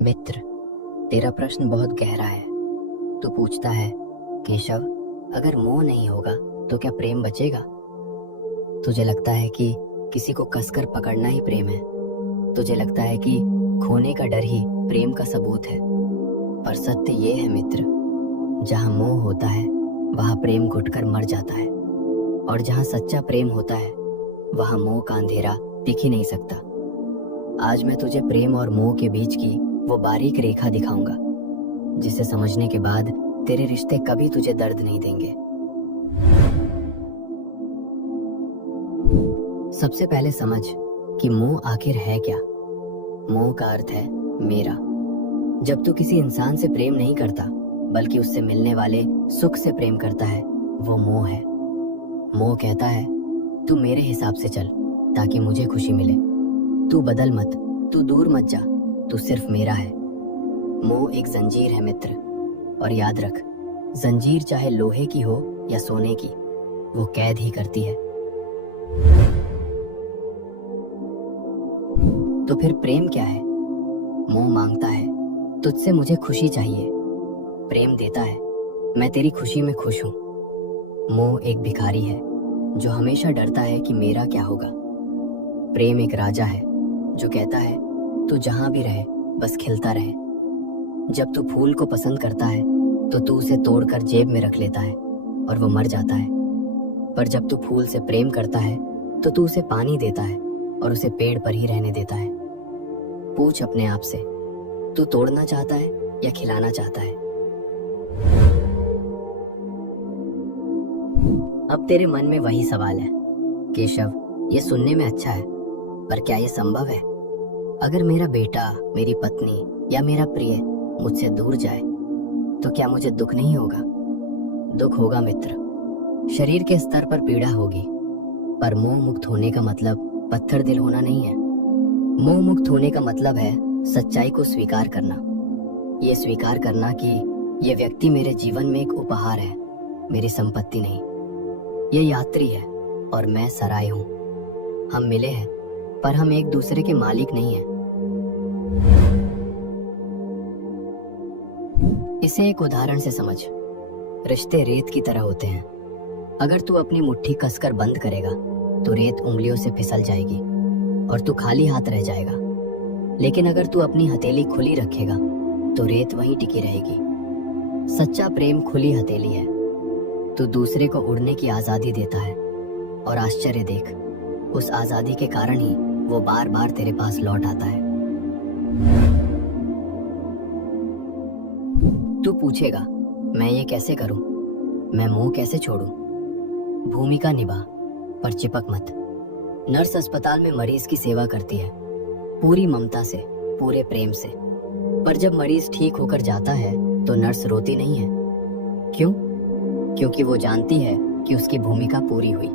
मित्र, तेरा प्रश्न बहुत गहरा है। तू पूछता है, केशव, अगर मोह नहीं होगा तो क्या प्रेम बचेगा? तुझे लगता है कि किसी को कसकर पकड़ना ही प्रेम है। तुझे लगता है कि खोने का डर ही प्रेम का सबूत है। पर सत्य ये है मित्र, जहाँ मोह होता है वहाँ प्रेम घुटकर मर जाता है, और जहाँ सच्चा प्रेम होता है वहाँ मोह का अंधेरा दिख ही नहीं सकता। आज मैं तुझे प्रेम और मोह के बीच की वो बारीक रेखा दिखाऊंगा, जिसे समझने के बाद तेरे रिश्ते कभी तुझे दर्द नहीं देंगे। सबसे पहले समझ कि मोह आखिर है क्या। मोह का अर्थ है मेरा। जब तू किसी इंसान से प्रेम नहीं करता बल्कि उससे मिलने वाले सुख से प्रेम करता है, वो मोह है। मोह कहता है, तू मेरे हिसाब से चल ताकि मुझे खुशी मिले। तू बदल मत, तू दूर मत जा, तू सिर्फ मेरा है। मोह एक जंजीर है मित्र, और याद रख, जंजीर चाहे लोहे की हो या सोने की, वो कैद ही करती है। तो फिर प्रेम क्या है? मोह मांगता है, तुझसे मुझे खुशी चाहिए। प्रेम देता है, मैं तेरी खुशी में खुश हूं। मोह एक भिखारी है जो हमेशा डरता है कि मेरा क्या होगा। प्रेम एक राजा है जो कहता है, तू जहां भी रहे बस खिलता रहे। जब तू फूल को पसंद करता है तो तू उसे तोड़कर जेब में रख लेता है और वो मर जाता है। पर जब तू फूल से प्रेम करता है तो तू उसे पानी देता है और उसे पेड़ पर ही रहने देता है। पूछ अपने आप से, तू तोड़ना चाहता है या खिलाना चाहता है? अब तेरे मन में वही सवाल है, केशव, ये सुनने में अच्छा है, पर क्या ये संभव है? अगर मेरा बेटा, मेरी पत्नी या मेरा प्रिय मुझसे दूर जाए तो क्या मुझे दुख नहीं होगा? दुख होगा मित्र, शरीर के स्तर पर पीड़ा होगी, पर मोह मुक्त होने का मतलब पत्थर दिल होना नहीं है। मोह मुक्त होने का मतलब है सच्चाई को स्वीकार करना। ये स्वीकार करना कि ये व्यक्ति मेरे जीवन में एक उपहार है, मेरी संपत्ति नहीं। ये यात्री है और मैं सराय हूं। हम मिले हैं पर हम एक दूसरे के मालिक नहीं हैं। इसे एक उदाहरण से समझ। रिश्ते रेत की तरह होते हैं। अगर तू अपनी मुट्ठी कसकर बंद करेगा तो रेत उंगलियों से फिसल जाएगी और तू खाली हाथ रह जाएगा। लेकिन अगर तू अपनी हथेली खुली रखेगा तो रेत वहीं टिकी रहेगी। सच्चा प्रेम खुली हथेली है। तू दूसरे को उड़ने की आजादी देता है, और आश्चर्य देख, उस आजादी के कारण ही वो बार बार तेरे पास लौट आता है। तू पूछेगा, मैं ये कैसे करूं? मैं मोह कैसे छोड़ूं? भूमिका निभा, पर चिपक मत। नर्स अस्पताल में मरीज की सेवा करती है, पूरी ममता से, पूरे प्रेम से। पर जब मरीज ठीक होकर जाता है तो नर्स रोती नहीं है। क्यों? क्योंकि वो जानती है कि उसकी भूमिका पूरी हुई।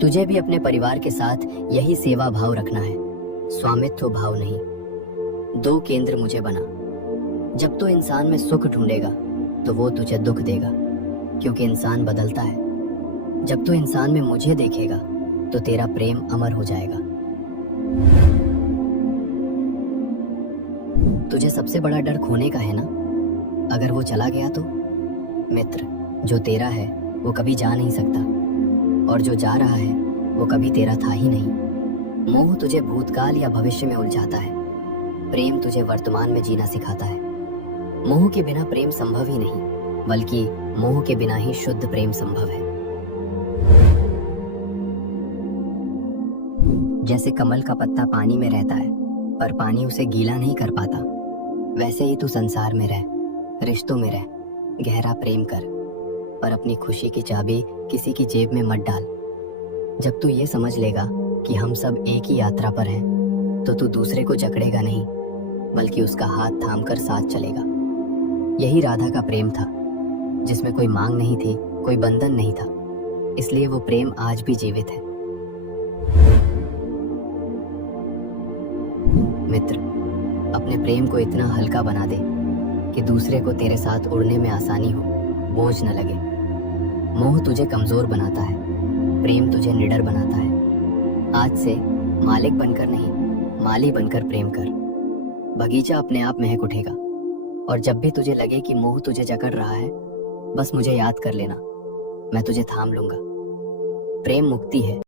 तुझे भी अपने परिवार के साथ यही सेवा भाव रखना है, स्वामित्व भाव नहीं। दो केंद्र मुझे बना। जब तू इंसान में सुख ढूंढेगा तो वो तुझे दुख देगा, क्योंकि इंसान बदलता है। जब तू इंसान में मुझे देखेगा तो तेरा प्रेम अमर हो जाएगा। तुझे सबसे बड़ा डर खोने का है ना? अगर वो चला गया तो? मित्र, जो तेरा है वो कभी जा नहीं सकता, और जो जा रहा है वो कभी तेरा था ही नहीं। मोह तुझे भूतकाल या भविष्य में उलझाता है, प्रेम तुझे वर्तमान में जीना सिखाता है। मोह के बिना प्रेम संभव ही नहीं, बल्कि मोह के बिना ही शुद्ध प्रेम संभव है। जैसे कमल का पत्ता पानी में रहता है पर पानी उसे गीला नहीं कर पाता, वैसे ही तू संसार में रह, रिश्तों में रह, गहरा प्रेम कर, पर अपनी खुशी की चाबी किसी की जेब में मत डाल। जब तू ये समझ लेगा कि हम सब एक ही यात्रा पर हैं, तो तू दूसरे को जकड़ेगा नहीं, बल्कि उसका हाथ थामकर साथ चलेगा। यही राधा का प्रेम था, जिसमें कोई मांग नहीं थी, कोई बंधन नहीं था, इसलिए वो प्रेम आज भी जीवित है। मित्र, अपने प्रेम को इतना हल्का बना दे कि दूसरे को तेरे साथ उड़ने में आसानी हो, बोझ न लगे। मोह तुझे कमजोर बनाता है, प्रेम तुझे निडर बनाता है। आज से मालिक बनकर नहीं, माली बनकर प्रेम कर। बगीचा अपने आप महक उठेगा। और जब भी तुझे लगे कि मोह तुझे जकड़ रहा है, बस मुझे याद कर लेना, मैं तुझे थाम लूंगा। प्रेम मुक्ति है।